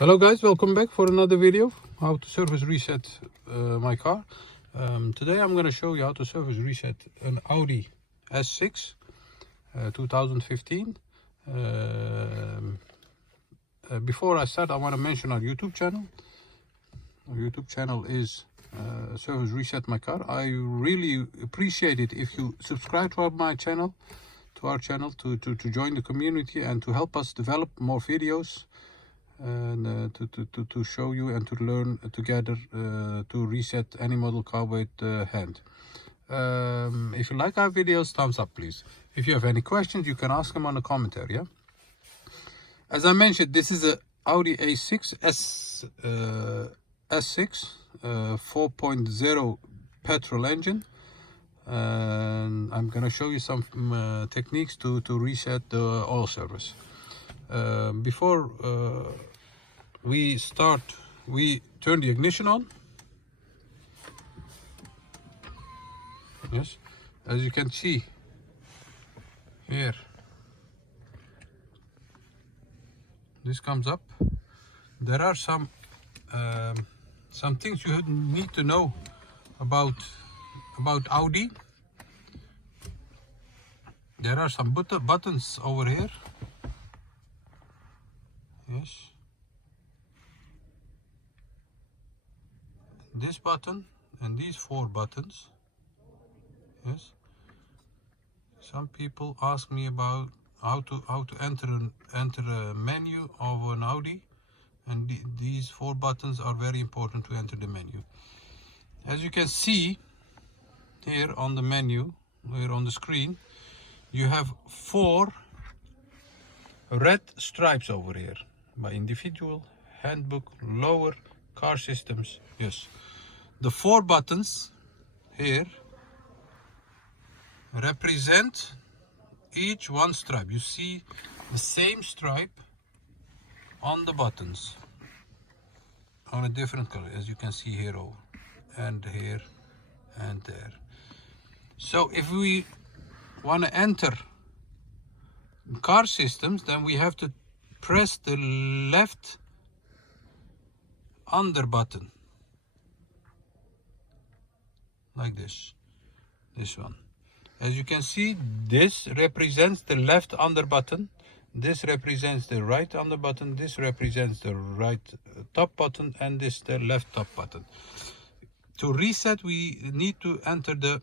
Hello guys, welcome back for another video how to service reset my car. Today I'm going to show you how to service reset an Audi S6 2015. Before I start, I want to mention our YouTube channel. Our YouTube channel is Service Reset My Car. I really appreciate it if you subscribe to our channel to join the community and to help us develop more videos and to show you and to learn together to reset any model car with hand. If you like our videos, thumbs up please. If you have any questions, you can ask them on the comment area. As I mentioned, this is a Audi A6 S6 4.0 petrol engine, and I'm gonna show you some techniques to reset the oil service. Before we start, we turn the ignition on. Yes, as you can see here, this comes up. There are some things you need to know about Audi. There are some buttons over here. Yes, this button and these 4 buttons. Yes, some people ask me about how to enter a menu of an Audi, and these 4 buttons are very important to enter the menu. As you can see here on the menu, here on the screen, you have 4 red stripes over here by individual, handbook, lower, car systems. Yes, the 4 buttons here represent each one stripe. You see the same stripe on the buttons on a different color, as you can see here over and here and there. So if we want to enter car systems, then we have to press the left under button like this one. As you can see, this represents the left under button, this represents the right under button, this represents the right top button, and this the left top button. To reset, we need to enter the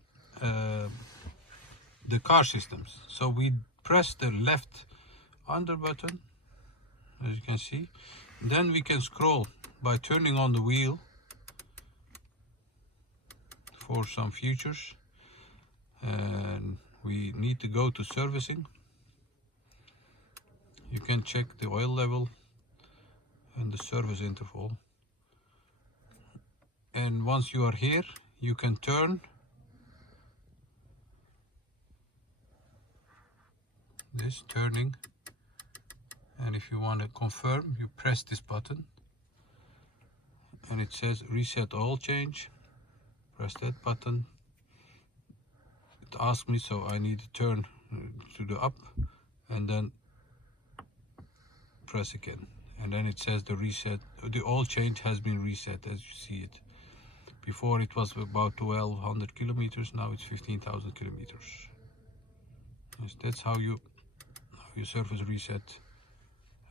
car systems. So we press the left under button, as you can see. Then we can scroll by turning on the wheel for some features, and we need to go to servicing. You can check the oil level and the service interval, and once you are here, you can turn this turning, and if you want to confirm, you press this button and it says reset oil change. Press that button. It asks me, so I need to turn to the up and then press again, and then it says the oil change has been reset. As you see it, before it was about 1200 kilometers, now it's 15,000 kilometers. Yes, that's how you service reset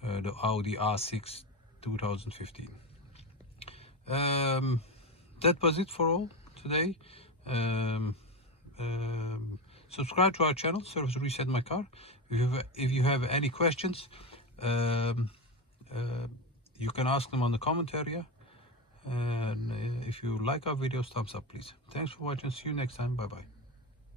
the Audi A6 2015. That was it for all today. Subscribe to our channel, Service Reset My Car. If you have any questions, you can ask them on the comment area. And if you like our videos, thumbs up please. Thanks for watching. See you next time. Bye bye.